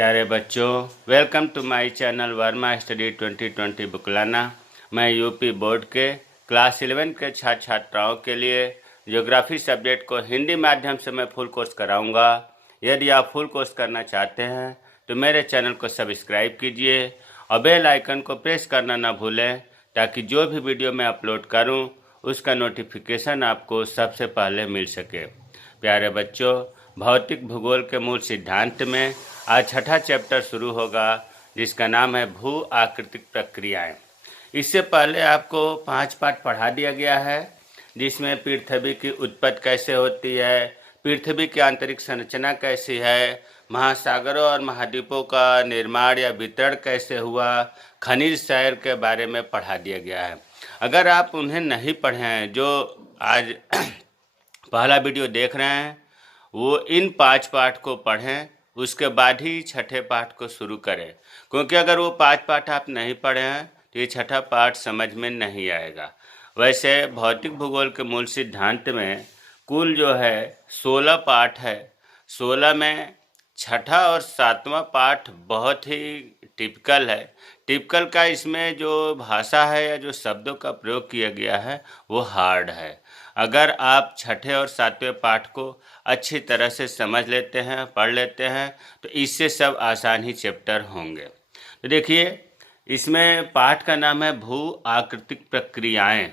प्यारे बच्चों, welcome to my channel Verma study 2020 बुकलाना। मैं यूपी बोर्ड के क्लास 11 के छात्र छात्राओं के लिए ज्योग्राफी सब्जेक्ट को हिंदी माध्यम से मैं फुल कोर्स कराऊंगा। यदि आप फुल कोर्स करना चाहते हैं तो मेरे चैनल को सब्सक्राइब कीजिए और बेल आइकन को प्रेस करना ना भूलें, ताकि जो भी वीडियो मैं अपलोड करूं उसका नोटिफिकेशन आपको सबसे पहले मिल सके। प्यारे बच्चों, भौतिक भूगोल के मूल सिद्धांत में आज छठा चैप्टर शुरू होगा, जिसका नाम है भू आकृतिक प्रक्रियाएं। इससे पहले आपको 5 पाठ पढ़ा दिया गया है, जिसमें पृथ्वी की उत्पत्ति कैसे होती है, पृथ्वी की आंतरिक संरचना कैसी है, महासागरों और महाद्वीपों का निर्माण या वितरण कैसे हुआ, खनिज शहर के बारे में पढ़ा दिया गया है। अगर आप उन्हें नहीं पढ़े हैं, जो आज पहला वीडियो देख रहे हैं, वो इन 5 पाठ को पढ़ें, उसके बाद ही छठे पाठ को शुरू करें। क्योंकि अगर वो 5 पाठ आप नहीं पढ़े हैं तो ये छठा पाठ समझ में नहीं आएगा। वैसे भौतिक भूगोल के मूल सिद्धांत में कुल जो है 16 पाठ है। 16 में छठा और 7वां पाठ बहुत ही टिपिकल है। टिपिकल का इसमें जो भाषा है या जो शब्दों का प्रयोग किया गया है वो हार्ड है। अगर आप छठे और 7वें पाठ को अच्छी तरह से समझ लेते हैं, पढ़ लेते हैं, तो इससे सब आसान ही चैप्टर होंगे। तो देखिए, इसमें पाठ का नाम है भू आकृतिक प्रक्रियाएं।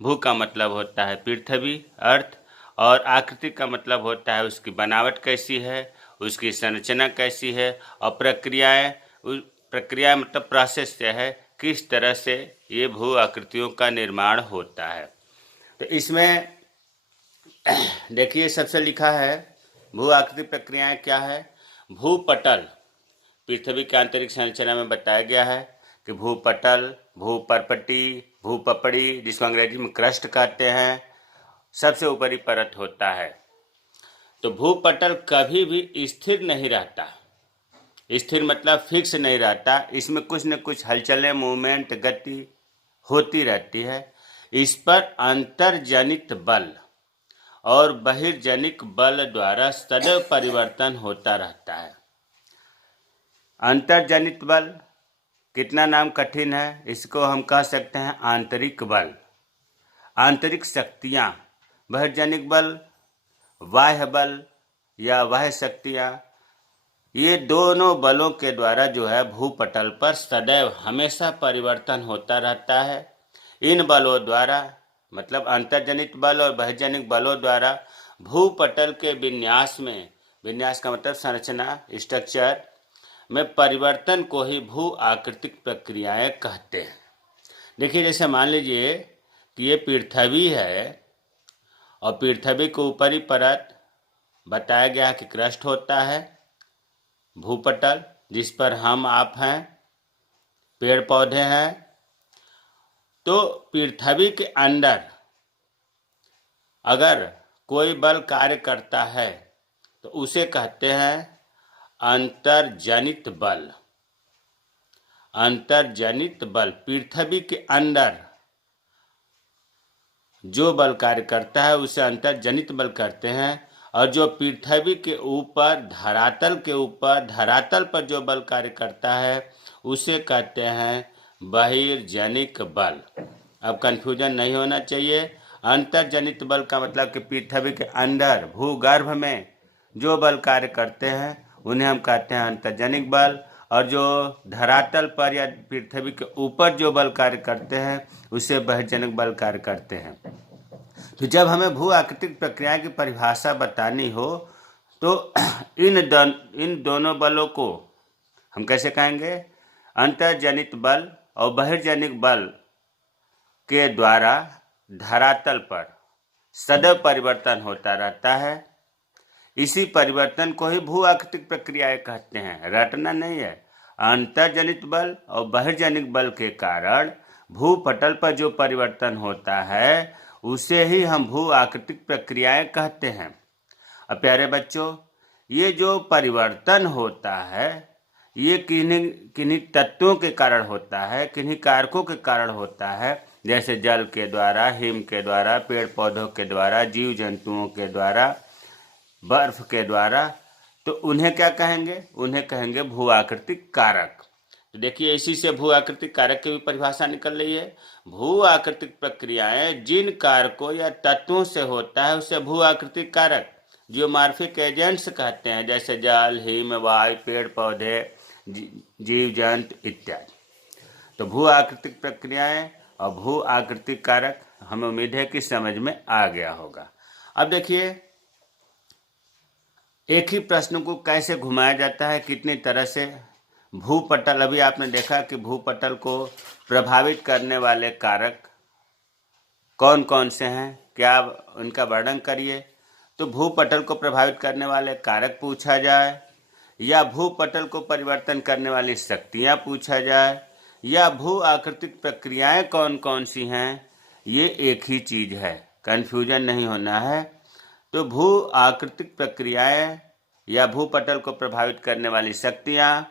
भू का मतलब होता है पृथ्वी, अर्थ, और आकृति का मतलब होता है उसकी बनावट कैसी है, उसकी संरचना कैसी है, और प्रक्रिया मतलब प्रोसेस से है, किस तरह से ये भू आकृतियों का निर्माण होता है। तो इसमें देखिए, सबसे लिखा है भू आकृति प्रक्रियाएं क्या है। भूपटल, पृथ्वी के आंतरिक संरचना में बताया गया है कि भूपटल, भूपरपटी, भूपपड़ी, जिसको अंग्रेजी में क्रस्ट कहते हैं, सबसे ऊपरी परत होता है। तो भूपटल कभी भी स्थिर नहीं रहता। स्थिर मतलब फिक्स नहीं रहता, इसमें कुछ न कुछ हलचलें, मूवमेंट, गति होती रहती है। इस पर अंतर्जनित बल और बहिर्जनित बल द्वारा सदैव परिवर्तन होता रहता है। अंतर्जनित बल, कितना नाम कठिन है, इसको हम कह सकते हैं आंतरिक बल, आंतरिक शक्तियाँ। बहिर्जनित बल, बाह्य बल या बाह्य शक्तियाँ, ये दोनों बलों के द्वारा जो है भूपटल पर सदैव हमेशा परिवर्तन होता रहता है। इन बलों द्वारा, मतलब अंतर्जनित बल और बहिर्जनित बलों द्वारा भूपटल के विन्यास में, विन्यास का मतलब संरचना, स्ट्रक्चर में परिवर्तन को ही भू आकृतिक प्रक्रियाएं कहते हैं। देखिए, जैसे मान लीजिए कि ये पृथ्वी है और पृथ्वी के ऊपरी परत बताया गया कि क्रस्ट होता है, भूपटल, जिस पर हम आप हैं, पेड़ पौधे हैं। तो पृथ्वी के अंदर अगर कोई बल कार्य करता है तो उसे कहते हैं अंतर्जनित बल। अंतर्जनित बल, पृथ्वी के अंदर जो बल कार्य करता है उसे अंतर्जनित बल कहते हैं। और जो पृथ्वी के ऊपर, धरातल के ऊपर, धरातल पर जो बल कार्य करता है उसे कहते हैं बहिर्जनित बल। अब कंफ्यूजन नहीं होना चाहिए। अंतर्जनित बल का मतलब कि पृथ्वी के अंदर, भूगर्भ में जो बल कार्य करते हैं उन्हें हम कहते हैं अंतर्जनित बल, और जो धरातल पर या पृथ्वी के ऊपर जो बल कार्य करते हैं उसे बहिर्जनित बल कार्य करते हैं। तो जब हमें भू आकृतिक प्रक्रिया की परिभाषा बतानी हो तो इन दोनों बलों को हम कैसे कहेंगे, अंतर्जनित बल और बहिर्जनित बल के द्वारा धरातल पर सदैव परिवर्तन होता रहता है। इसी परिवर्तन को ही भू आकृतिक प्रक्रियाएं कहते हैं, रटना नहीं है। अंतर्जनित बल और बहिर्जनित बल के कारण भूपटल पर जो परिवर्तन होता है उसे ही हम भू आकृतिक प्रक्रियाएं कहते हैं। अब प्यारे बच्चों, ये जो परिवर्तन होता है ये किन्हीं तत्वों के कारण होता है, किन्हीं कारकों के कारण होता है, जैसे जल के द्वारा, हिम के द्वारा, पेड़ पौधों के द्वारा, जीव जंतुओं के द्वारा, बर्फ के द्वारा। तो उन्हें क्या कहेंगे? उन्हें कहेंगे भू आकृतिक कारक। तो देखिए इसी से भू आकृतिक कारक की भी परिभाषा निकल रही है। भू आकृतिक प्रक्रियाएं जिन कारकों या तत्वों से होता है उसे भू आकृतिक कारक जियोमॉर्फिक एजेंट्स कहते हैं, जैसे जल, हिम, वायु, पेड़ पौधे, जीव जंतु इत्यादि। तो भू आकृतिक प्रक्रियाएं और भू आकृतिक कारक हमें उम्मीद है कि समझ में आ गया होगा। अब देखिए एक ही प्रश्न को कैसे घुमाया जाता है, कितनी तरह से। भूपटल, अभी आपने देखा कि भूपटल को प्रभावित करने वाले कारक कौन कौन से हैं, क्या उनका वर्णन करिए। तो भूपटल को प्रभावित करने वाले कारक पूछा जाए, या भूपटल को परिवर्तन करने वाली शक्तियां पूछा जाए, या भू आकृतिक प्रक्रियाएं कौन कौन सी हैं, ये एक ही चीज है, कन्फ्यूजन नहीं होना है। तो भू आकृतिक प्रक्रियाएं या भूपटल को प्रभावित करने वाली शक्तियां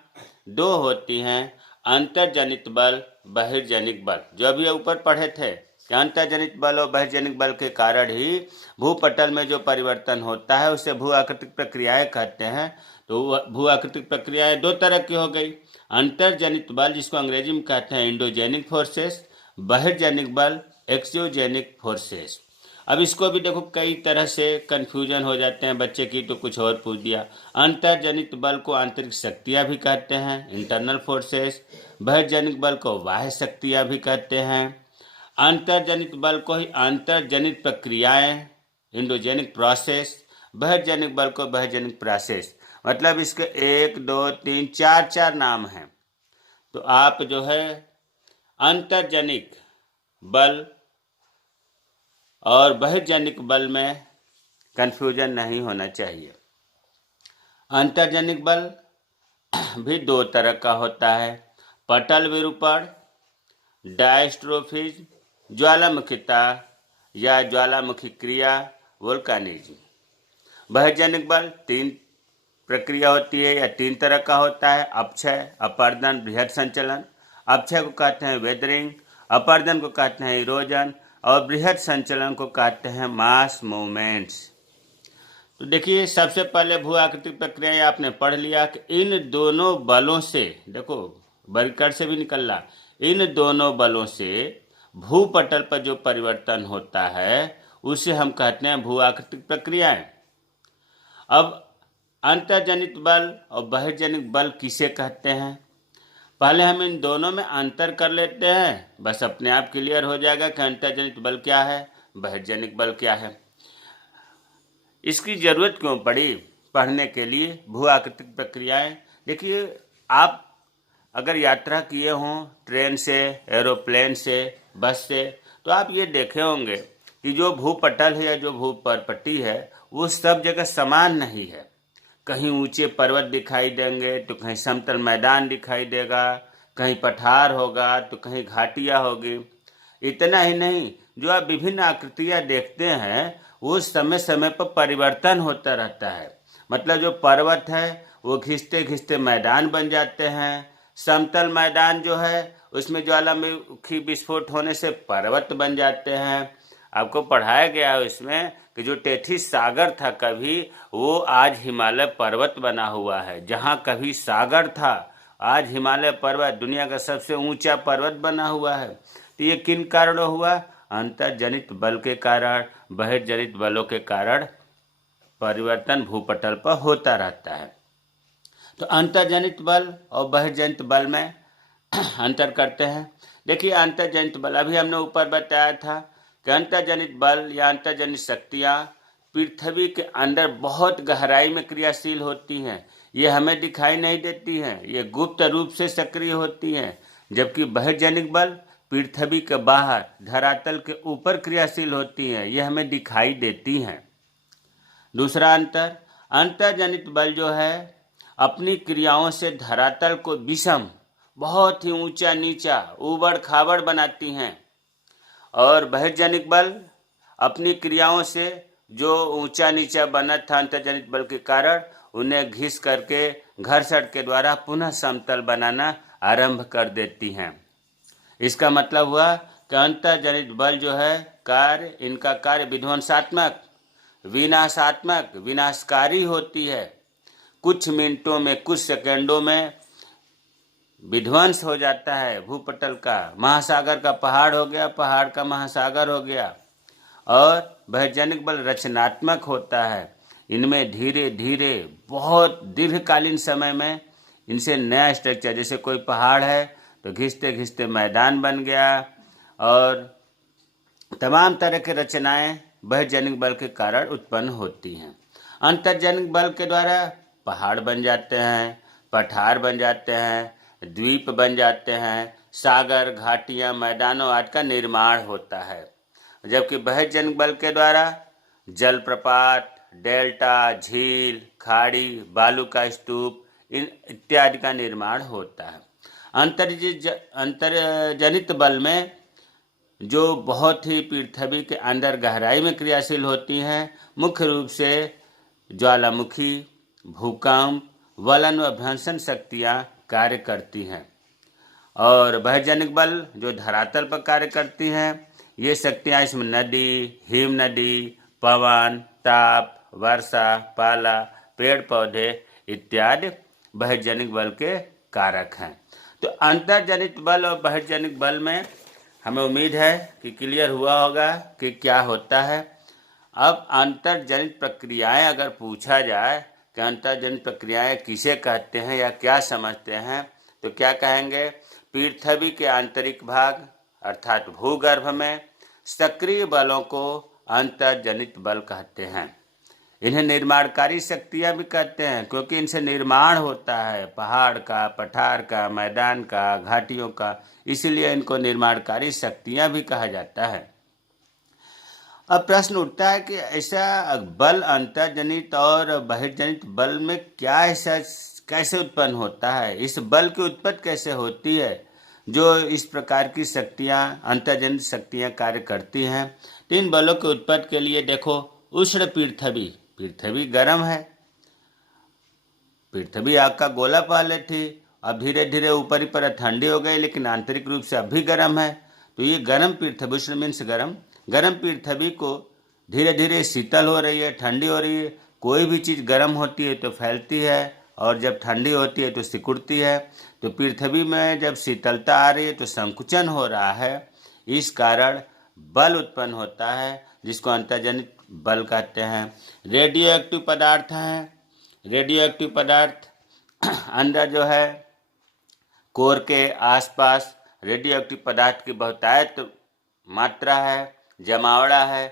दो होती हैं, अंतर्जनित बल, बहिर्जनित बल। जो अभी ऊपर पढ़े थे कि अंतर्जनित बल और बहिर्जनित बल के कारण ही भूपटल में जो परिवर्तन होता है उसे भू आकृतिक प्रक्रियाएं कहते हैं। तो भू आकृतिक प्रक्रियाएं दो तरह की हो गई, अंतर्जनित बल जिसको अंग्रेजी में कहते हैं इंडोजेनिक फोर्सेस, बहिर्जनिक बल एक्सोजेनिक फोर्सेस। अब इसको भी देखो कई तरह से कन्फ्यूजन हो जाते हैं बच्चे की, तो कुछ और पूछ दिया। अंतर्जनित बल को आंतरिक शक्तियां भी कहते हैं, इंटरनल फोर्सेस। बहिर्जनित बल को बाह्य शक्तियां भी कहते हैं। अंतर्जनित बल को ही अंतर्जनित प्रक्रियाएं, इंडोजेनिक प्रोसेस। बहिर्जनित बल को बहिर्जनिक प्रोसेस। मतलब इसके 1, 2, 3, 4 नाम हैं। तो आप जो है अंतर्जनिक बल और बहिर्जनिक बल में कंफ्यूजन नहीं होना चाहिए। अंतर्जनिक बल भी दो तरह का होता है, पटल विरूपण, डायस्ट्रोफिज, ज्वालामुखिता या ज्वालामुखी क्रिया, वोल्कानिज्म। बहिर्जनिक बल तीन प्रक्रिया होती है या तीन तरह का होता है, अपक्षय, अपर्दन, बृहद संचलन। अपक्षय को कहते हैं वेदरिंग, अपर्दन को कहते हैं इरोजन और बृहद संचलन को कहते हैं मास मूवमेंट्स। तो देखिए सबसे पहले भू आकृतिक प्रक्रियाएं आपने पढ़ लिया कि इन दोनों बलों से, देखो बरीकड़ से भी निकल रहा, इन दोनों बलों से भूपटल पर जो परिवर्तन होता है उसे हम कहते हैं भू आकृतिक प्रक्रियाएं। अब अंतर्जनित बल और बहिर्जनित बल किसे कहते हैं, पहले हम इन दोनों में अंतर कर लेते हैं, बस अपने आप क्लियर हो जाएगा कि अंतर्जनित बल क्या है, बहिर्जनित बल क्या है। इसकी जरूरत क्यों पड़ी पढ़ने के लिए भू आकृतिक प्रक्रियाएं। देखिए आप अगर यात्रा किए हों ट्रेन से, एरोप्लेन से, बस से, तो आप ये देखे होंगे कि जो भूपटल है या जो भूपरपट्टी है वो सब जगह समान नहीं है। कहीं ऊंचे पर्वत दिखाई देंगे तो कहीं समतल मैदान दिखाई देगा, कहीं पठार होगा तो कहीं घाटियाँ होगी। इतना ही नहीं, जो आप विभिन्न आकृतियाँ देखते हैं वो समय समय पर परिवर्तन होता रहता है। मतलब जो पर्वत है वो घिसते घिसते मैदान बन जाते हैं, समतल मैदान जो है उसमें ज्वालामुखी विस्फोट होने से पर्वत बन जाते हैं। आपको पढ़ाया गया है इसमें कि जो टेथिस सागर था कभी, वो आज हिमालय पर्वत बना हुआ है। जहाँ कभी सागर था आज हिमालय पर्वत दुनिया का सबसे ऊंचा पर्वत बना हुआ है। तो ये किन कारणों हुआ, अंतर्जनित बल के कारण, बहिर्जनित बलों के कारण परिवर्तन भूपटल पर होता रहता है। तो अंतर्जनित बल और बहिर्जनित बल में अंतर करते हैं। देखिए अंतर्जनित बल अभी हमने ऊपर बताया था कि अंतर्जनित बल या अंतर्जनित शक्तियाँ पृथ्वी के अंदर बहुत गहराई में क्रियाशील होती हैं। ये हमें दिखाई नहीं देती हैं, ये गुप्त रूप से सक्रिय होती हैं। जबकि बहिर्जनित बल पृथ्वी के बाहर धरातल के ऊपर क्रियाशील होती हैं, ये हमें दिखाई देती हैं। दूसरा अंतर, अंतर्जनित बल जो है अपनी क्रियाओं से धरातल को विषम, बहुत ही ऊंचा नीचा, ऊबड़ खाबड़ बनाती हैं। और बहिर्जनित बल अपनी क्रियाओं से जो ऊंचा नीचा बना था अंतर्जनित बल के कारण, उन्हें घिस करके घर्षण के द्वारा पुनः समतल बनाना आरंभ कर देती हैं। इसका मतलब हुआ कि अंतर्जनित बल जो है कार्य, इनका कार्य विध्वंसात्मक, विनाशात्मक, विनाशकारी होती है। कुछ मिनटों में, कुछ सेकंडों में विध्वंस हो जाता है भूपटल का। महासागर का पहाड़ हो गया, पहाड़ का महासागर हो गया। और भयजनिक बल रचनात्मक होता है। इनमें धीरे धीरे बहुत दीर्घकालीन समय में इनसे नया स्ट्रक्चर, जैसे कोई पहाड़ है तो घिसते घिसते मैदान बन गया, और तमाम तरह की रचनाएं भयजनिक बल के कारण उत्पन्न होती हैं। अंतर्जनिक बल के द्वारा पहाड़ बन जाते हैं, पठार बन जाते हैं, द्वीप बन जाते हैं, सागर, घाटियां, मैदानों आदि का निर्माण होता है। जबकि बहिर्जनिक बल के द्वारा जलप्रपात, डेल्टा, झील, खाड़ी, बालू का स्तूप इन इत्यादि का निर्माण होता है। अंतर्जनित बल में जो बहुत ही पृथ्वी के अंदर गहराई में क्रियाशील होती हैं, मुख्य रूप से ज्वालामुखी, भूकंप, वलन व भ्रंशन शक्तियाँ कार्य करती हैं। और बहिर्जनिक बल जो धरातल पर कार्य करती हैं, ये शक्तियाँ इसमें नदी, हिम नदी, पवन, ताप, वर्षा, पाला, पेड़ पौधे इत्यादि बहिर्जनिक बल के कारक हैं। तो अंतर्जनित बल और बहिर्जनिक बल में हमें उम्मीद है कि क्लियर हुआ होगा कि क्या होता है। अब अंतर्जनित प्रक्रियाएं अगर पूछा जाए कि अंतर्जनित प्रक्रियाएं किसे कहते हैं या क्या समझते हैं, तो क्या कहेंगे? पृथ्वी के आंतरिक भाग अर्थात भूगर्भ में सक्रिय बलों को अंतर्जनित बल कहते हैं। इन्हें निर्माणकारी शक्तियां भी कहते हैं, क्योंकि इनसे निर्माण होता है पहाड़ का, पठार का, मैदान का, घाटियों का, इसलिए इनको निर्माणकारी शक्तियां भी कहा जाता है। अब प्रश्न उठता है कि ऐसा बल अंतर्जनित और बहिर्जनित बल में क्या ऐसा कैसे उत्पन्न होता है? इस बल की उत्पत्ति कैसे होती है जो इस प्रकार की शक्तियां, अंतर्जनित शक्तियां कार्य करती हैं? तो इन बलों की उत्पत्ति के लिए देखो, उष्ण पृथ्वी गर्म है। पृथ्वी आग का गोला पहले थी, अब धीरे धीरे ऊपरी परत ठंडी हो गई, लेकिन आंतरिक रूप से अब भी गर्म है। तो ये गर्म पृथ्वी, उष्ण मीन्स गर्म पृथ्वी को धीरे धीरे शीतल हो रही है, ठंडी हो रही है। कोई भी चीज़ गर्म होती है तो फैलती है, और जब ठंडी होती है तो सिकुड़ती है। तो पृथ्वी में जब शीतलता आ रही है तो संकुचन हो रहा है, इस कारण बल उत्पन्न होता है, जिसको अंतर्जनित बल कहते हैं। रेडियो एक्टिव पदार्थ हैं। रेडियो एक्टिव पदार्थ अंदर जो है कोर के आसपास रेडियो एक्टिव पदार्थ की बहुतायत मात्रा है, जमावड़ा है।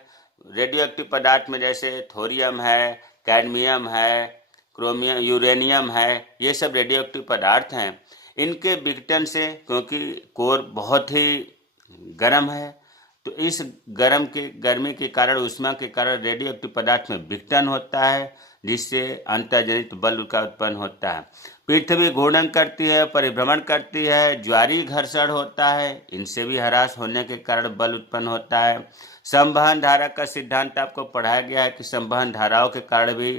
रेडियो एक्टिव पदार्थ में जैसे थोरियम है, कैडमियम है, क्रोमियम, यूरेनियम है, ये सब रेडियो एक्टिव पदार्थ हैं। इनके विघटन से, क्योंकि कोर बहुत ही गर्म है, तो इस गर्मी के कारण, ऊष्मा के कारण रेडियो एक्टिव पदार्थ में विघटन होता है, जिससे अंतर्जनित बल का उत्पन्न होता है। पृथ्वी घूर्णन करती है, परिभ्रमण करती है, ज्वारीय घर्षण होता है, इनसे भी ह्रास होने के कारण बल उत्पन्न होता है। संवहन धारा का सिद्धांत आपको पढ़ाया गया है कि संवहन धाराओं के कारण भी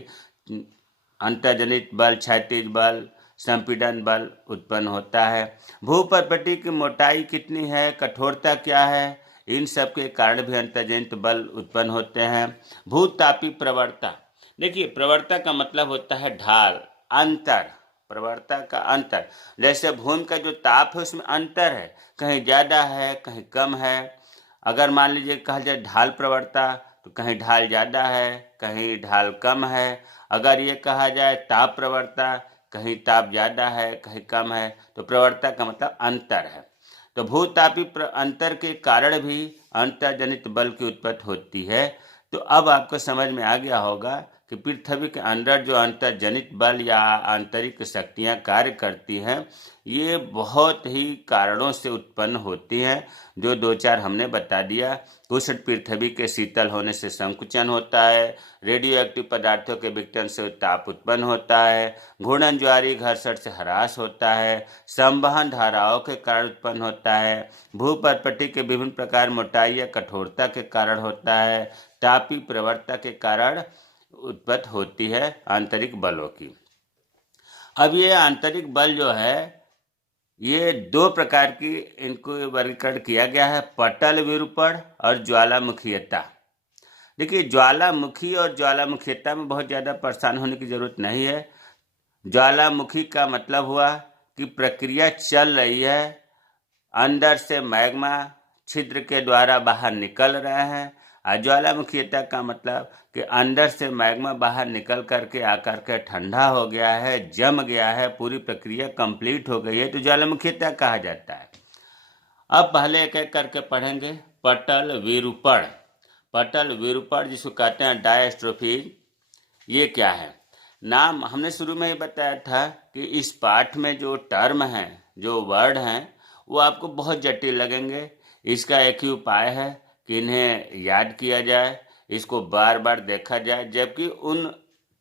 अंतर्जनित बल, क्षैतिज बल, संपीड़न बल उत्पन्न होता है। भूपटपटी की मोटाई कितनी है, कठोरता क्या है, इन सब के कारण भी अंतर्जनित बल उत्पन्न होते हैं। भूतापी प्रवणता, देखिए प्रवणता का मतलब होता है ढाल, अंतर, प्रवणता का अंतर। जैसे भूमि का जो ताप है उसमें अंतर है, कहीं ज़्यादा है, कहीं कम है। अगर मान लीजिए कहा जाए ढाल प्रवणता, तो कहीं ढाल ज़्यादा है, कहीं ढाल कम है। अगर ये कहा जाए ताप प्रवणता, कहीं ताप ज़्यादा है, कहीं कम है, तो प्रवणता का मतलब अंतर है। तो भूतापी अंतर के कारण भी अंतर्जनित बल की उत्पत्ति होती है। तो अब आपको समझ में आ गया होगा कि पृथ्वी के अंदर जो अंतर्जनित बल या आंतरिक शक्तियां कार्य करती हैं, ये बहुत ही कारणों से उत्पन्न होती हैं, जो दो चार हमने बता दिया। उष्ण पृथ्वी के शीतल होने से संकुचन होता है, रेडियो एक्टिव पदार्थों के विघटन से ताप उत्पन्न होता है, घूर्णन ज्वारीय घर्षण से ह्रास होता है, संवहन धाराओं के कारण उत्पन्न होता है, भूपटपटी के विभिन्न प्रकार मोटाई या कठोरता के कारण होता है, तापी प्रवणता के कारण उत्पत्ति होती है आंतरिक बलों की। अब ये आंतरिक बल जो है, ये दो प्रकार की इनको वर्गीकरण किया गया है, पटल विरूपण और ज्वालामुखीयता। देखिए ज्वालामुखी और ज्वालामुखीयता में बहुत ज़्यादा परेशान होने की जरूरत नहीं है। ज्वालामुखी का मतलब हुआ कि प्रक्रिया चल रही है, अंदर से मैग्मा छिद्र के द्वारा बाहर निकल रहे हैं। और ज्वालामुखीयता का मतलब कि अंदर से मैग्मा बाहर निकल करके आकर के ठंडा हो गया है, जम गया है, पूरी प्रक्रिया कंप्लीट हो गई है, तो ज्वालामुखीयता कहा जाता है। अब पहले एक एक करके पढ़ेंगे। पटल विरूपण। पटल विरूपण जिसको कहते हैं डायस्ट्रोफी, ये क्या है? नाम हमने शुरू में ही बताया था कि इस पाठ में जो टर्म हैं, जो वर्ड हैं, वो आपको बहुत जटिल लगेंगे। इसका एक ही उपाय है कि इन्हें याद किया जाए, इसको बार बार देखा जाए, जबकि उन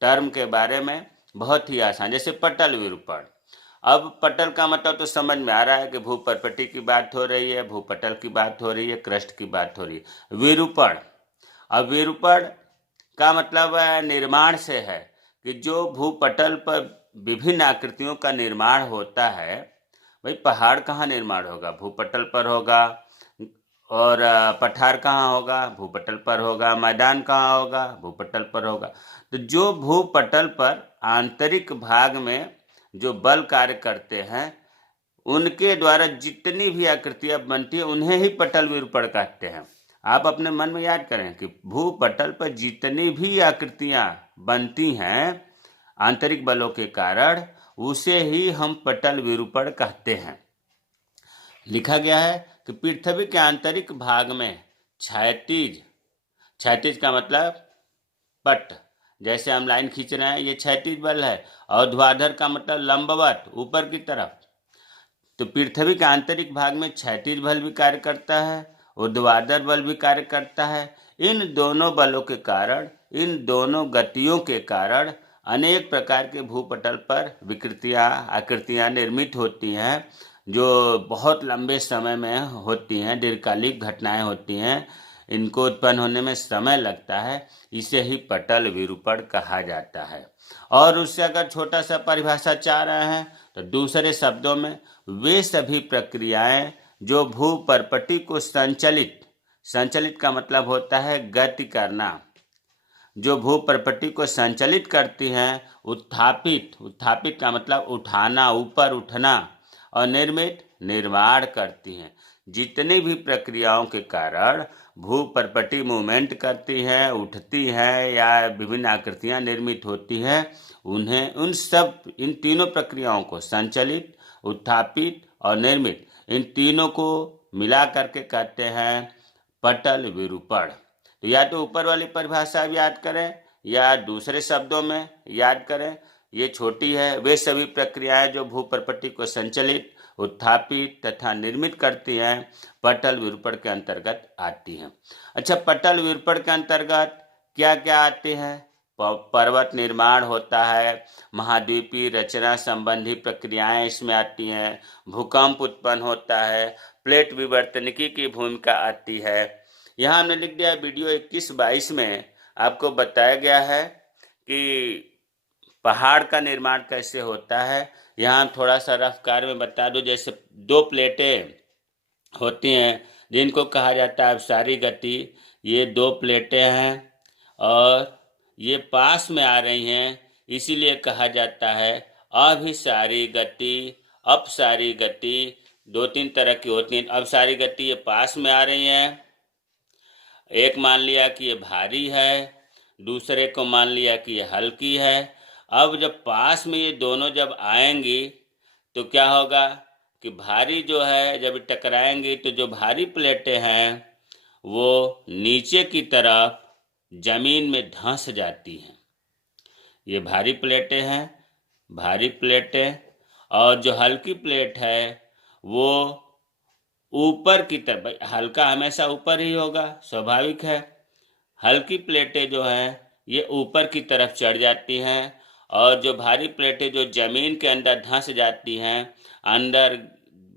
टर्म के बारे में बहुत ही आसान, जैसे पटल विरूपण। अब पटल का मतलब तो समझ में आ रहा है कि भूपर्पटी की बात हो रही है, भूपटल की बात हो रही है, क्रस्ट की बात हो रही है। विरूपण, अब विरूपण का मतलब निर्माण से है कि जो भूपटल पर विभिन्न आकृतियों का निर्माण होता है। भाई पहाड़ कहाँ निर्माण होगा? भूपटल पर होगा। और पठार कहाँ होगा? भूपटल पर होगा। मैदान कहाँ होगा? भूपटल पर होगा। तो जो भूपटल पर आंतरिक भाग में जो बल कार्य करते हैं, उनके द्वारा जितनी भी आकृतियां बनती है, उन्हें ही पटल विरूपण कहते हैं। आप अपने मन में याद करें कि भूपटल पर जितनी भी आकृतियां बनती हैं आंतरिक बलों के कारण, उसे ही हम पटल विरूपण कहते हैं। लिखा गया है कि पृथ्वी के आंतरिक भाग में क्षैतिज, क्षैतिज का मतलब पट, जैसे हम लाइन खींच रहे हैं, ये क्षैतिज बल है। और ध्वाधर का मतलब लंबवत, ऊपर की तरफ। तो पृथ्वी के आंतरिक भाग में क्षैतिज बल भी कार्य करता है, ऊर्ध्वाधर बल भी कार्य करता है। इन दोनों बलों के कारण, इन दोनों गतियों के कारण अनेक प्रकार के भूपटल पर विकृतियां, आकृतियां निर्मित होती हैं, जो बहुत लंबे समय में होती हैं, दीर्घकालिक घटनाएं होती हैं। इनको उत्पन्न होने में समय लगता है, इसे ही पटल विरूपण कहा जाता है। और उससे अगर छोटा सा परिभाषा चाह रहे हैं तो दूसरे शब्दों में वे सभी प्रक्रियाएं जो भूपर्पटी को संचलित, संचलित का मतलब होता है गति करना, जो भूपर्पटी को संचलित करती हैं, उत्थापित, उत्थापित का मतलब उठाना, ऊपर उठना, और निर्मित, निर्माण करती हैं। जितनी भी प्रक्रियाओं के कारण भूपर्पटी मूवमेंट करती हैं, उठती हैं, या विभिन्न आकृतियां निर्मित होती हैं, उन्हें, उन सब, इन तीनों प्रक्रियाओं को, संचलित, उत्थापित और निर्मित, इन तीनों को मिला करके कहते हैं पटल विरूपण। तो या तो ऊपर वाली परिभाषा याद करें या दूसरे शब्दों में याद करें। ये छोटी है। वे सभी प्रक्रियाएं जो भूपर्पटी को संचलित, उत्थापित तथा निर्मित करती हैं, पटल विरूपण के अंतर्गत आती हैं। अच्छा, पटल विरूपण के अंतर्गत क्या क्या आते हैं? पर्वत निर्माण होता है, महाद्वीपीय रचना संबंधी प्रक्रियाएं इसमें आती हैं, भूकंप उत्पन्न होता है, प्लेट विवर्तनिकी की भूमिका आती है। यहाँ हमने लिख दिया वीडियो 21-22 में आपको बताया गया है कि पहाड़ का निर्माण कैसे होता है। यहाँ थोड़ा सा रफ्तार में बता दो। जैसे दो प्लेटें होती हैं जिनको कहा जाता है अभिसारी गति। ये दो प्लेटें हैं और ये पास में आ रही हैं, इसीलिए कहा जाता है अभिसारी गति, अपसारी गति। दो तीन तरह की होती हैं। अभिसारी गति, ये पास में आ रही हैं। एक मान लिया कि ये भारी है, दूसरे को मान लिया कि ये हल्की है। अब जब पास में ये दोनों जब आएंगी तो क्या होगा कि भारी जो है जब टकराएंगी तो जो भारी प्लेटें हैं वो नीचे की तरफ जमीन में धंस जाती हैं। ये भारी प्लेटें हैं, भारी प्लेटें। और जो हल्की प्लेट है वो ऊपर की तरफ, हल्का हमेशा ऊपर ही होगा, स्वाभाविक है। हल्की प्लेटें जो हैं ये ऊपर की तरफ चढ़ जाती हैं, और जो भारी प्लेटें जो जमीन के अंदर धंस जाती हैं, अंदर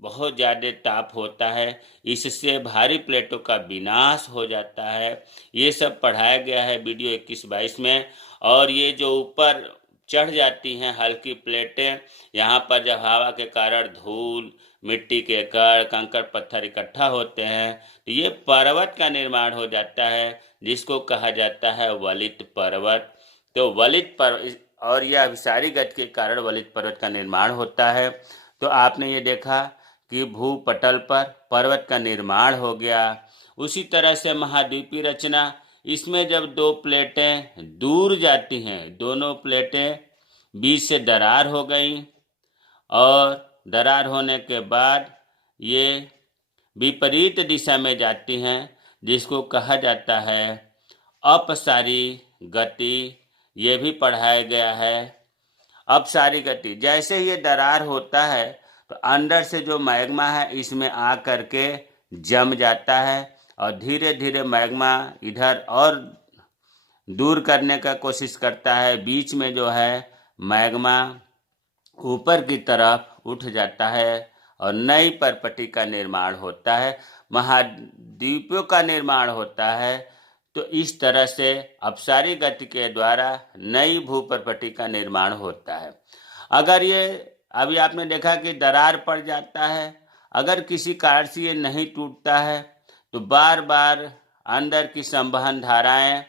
बहुत ज़्यादा ताप होता है, इससे भारी प्लेटों का विनाश हो जाता है। ये सब पढ़ाया गया है वीडियो 21-22 में। और ये जो ऊपर चढ़ जाती हैं हल्की प्लेटें, यहाँ पर जब हवा के कारण धूल, मिट्टी के कण, कंकड़, पत्थर इकट्ठा होते हैं तो ये पर्वत का निर्माण हो जाता है, जिसको कहा जाता है वलित पर्वत। तो वलित पर्वत, और यह अभिसारी गति के कारण वलित पर्वत का निर्माण होता है। तो आपने ये देखा कि भूपटल पर पर्वत का निर्माण हो गया। उसी तरह से महाद्वीपीय रचना, इसमें जब दो प्लेटें दूर जाती हैं, दोनों प्लेटें बीच से दरार हो गई और दरार होने के बाद ये विपरीत दिशा में जाती हैं, जिसको कहा जाता है अपसारी गति। ये भी पढ़ाया गया है। अपसारी गति, जैसे ये दरार होता है तो अंदर से जो मैग्मा है इसमें आ करके जम जाता है और धीरे धीरे मैग्मा इधर और दूर करने का कोशिश करता है। बीच में जो है मैग्मा ऊपर की तरफ उठ जाता है और नई परपटी का निर्माण होता है, महाद्वीपों का निर्माण होता है। तो इस तरह से अपसारी गति के द्वारा नई भूपरपटी का निर्माण होता है। अगर ये अभी आपने देखा कि दरार पड़ जाता है, अगर किसी कारण से ये नहीं टूटता है तो बार बार अंदर की संवहन धाराएं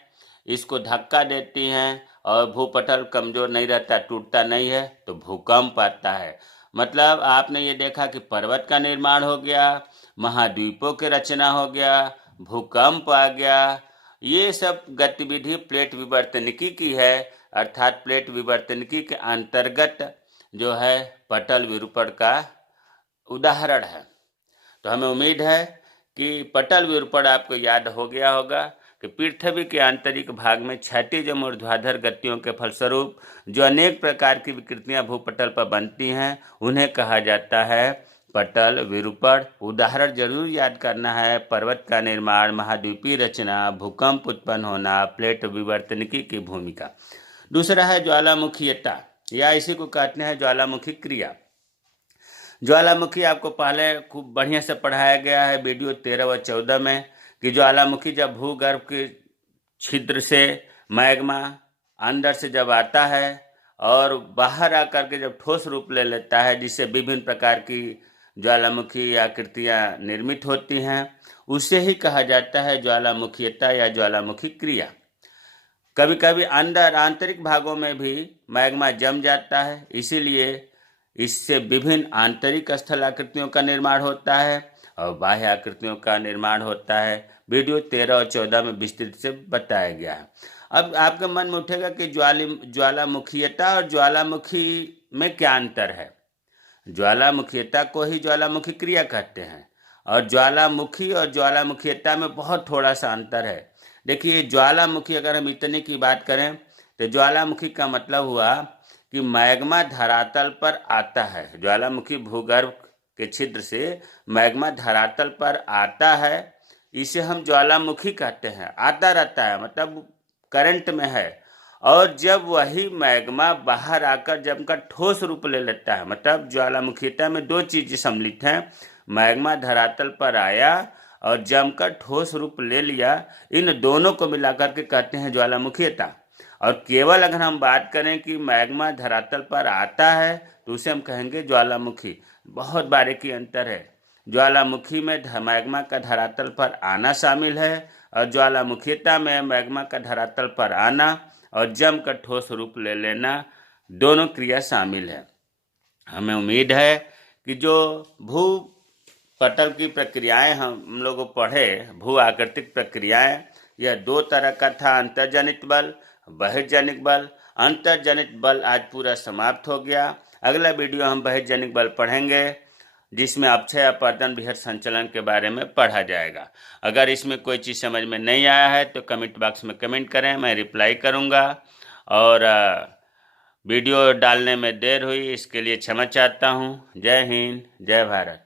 इसको धक्का देती हैं और भूपटल कमजोर नहीं रहता, टूटता नहीं है, तो भूकंप आता है। मतलब आपने ये देखा कि पर्वत का निर्माण हो गया, महाद्वीपों की रचना हो गया, भूकंप आ गया। ये सब गतिविधि प्लेट विवर्तनिकी की है, अर्थात प्लेट विवर्तनिकी के अंतर्गत जो है पटल विरूपण का उदाहरण है। तो हमें उम्मीद है कि पटल विरूपण आपको याद हो गया होगा कि पृथ्वी के आंतरिक भाग में क्षैतिज और ऊर्ध्वाधर गतियों के फलस्वरूप जो अनेक प्रकार की विकृतियां भूपटल पर बनती हैं उन्हें कहा जाता है पटल विरूपण। उदाहरण जरूर याद करना है: पर्वत का निर्माण, महाद्वीपीय रचना, भूकंप उत्पन्न होना, प्लेट विवर्तनिकी की भूमिका। दूसरा है ज्वालामुखीयता, या इसी को कहते हैं ज्वालामुखी क्रिया। ज्वालामुखी आपको पहले खूब बढ़िया से पढ़ाया गया है वीडियो 13 व 14 में कि ज्वालामुखी जब भूगर्भ के छिद्र से मैग्मा अंदर से जब आता है और बाहर आकर के जब ठोस रूप ले लेता है, जिससे विभिन्न प्रकार की ज्वालामुखी आकृतियाँ निर्मित होती हैं, उसे ही कहा जाता है ज्वालामुखीयता या ज्वालामुखी क्रिया। कभी कभी अंदर आंतरिक भागों में भी मैग्मा जम जाता है, इसीलिए इससे विभिन्न आंतरिक स्थल आकृतियों का निर्माण होता है और बाह्य आकृतियों का निर्माण होता है। वीडियो 13 और 14 में विस्तृत से बताया गया है। अब आपके मन में उठेगा कि ज्वालामुखीयता और ज्वालामुखी में क्या अंतर है। ज्वालामुखीयता को ही ज्वालामुखी क्रिया कहते हैं और ज्वालामुखी और ज्वालामुखीयता में बहुत थोड़ा सा अंतर है। देखिए, ज्वालामुखी अगर हम इतने की बात करें तो ज्वालामुखी का मतलब हुआ कि मैग्मा धरातल पर आता है। ज्वालामुखी भूगर्भ के छिद्र से मैग्मा धरातल पर आता है, इसे हम ज्वालामुखी कहते हैं। आता रहता है मतलब करंट में है, और जब वही मैग्मा बाहर आकर जमकर ठोस रूप ले लेता है, मतलब ज्वालामुखीयता में दो चीज़ सम्मिलित हैं: मैग्मा धरातल पर आया और जमकर ठोस रूप ले लिया। इन दोनों को मिलाकर के कहते हैं ज्वालामुखीयता। और केवल अगर हम बात करें कि मैग्मा धरातल पर आता है तो उसे हम कहेंगे ज्वालामुखी। बहुत बारीकी अंतर है। ज्वालामुखी में मैग्मा का धरातल पर आना शामिल है और ज्वालामुखीयता में मैग्मा का धरातल पर आना और जमकर ठोस रूप ले लेना, दोनों क्रिया शामिल है। हमें उम्मीद है कि जो भू पटल की प्रक्रियाएं हम लोगों को पढ़े, भू आकृतिक प्रक्रियाएं, यह दो तरह का था: अंतर्जनित बल, बहिर्जनित बल। अंतर्जनित बल आज पूरा समाप्त हो गया। अगला वीडियो हम बहिर्जनित बल पढ़ेंगे, जिसमें अपक्षय, अपवर्तन, बृहद संचलन के बारे में पढ़ा जाएगा। अगर इसमें कोई चीज़ समझ में नहीं आया है तो कमेंट बॉक्स में कमेंट करें, मैं रिप्लाई करूँगा। और वीडियो डालने में देर हुई इसके लिए क्षमा चाहता हूँ। जय हिंद, जय भारत।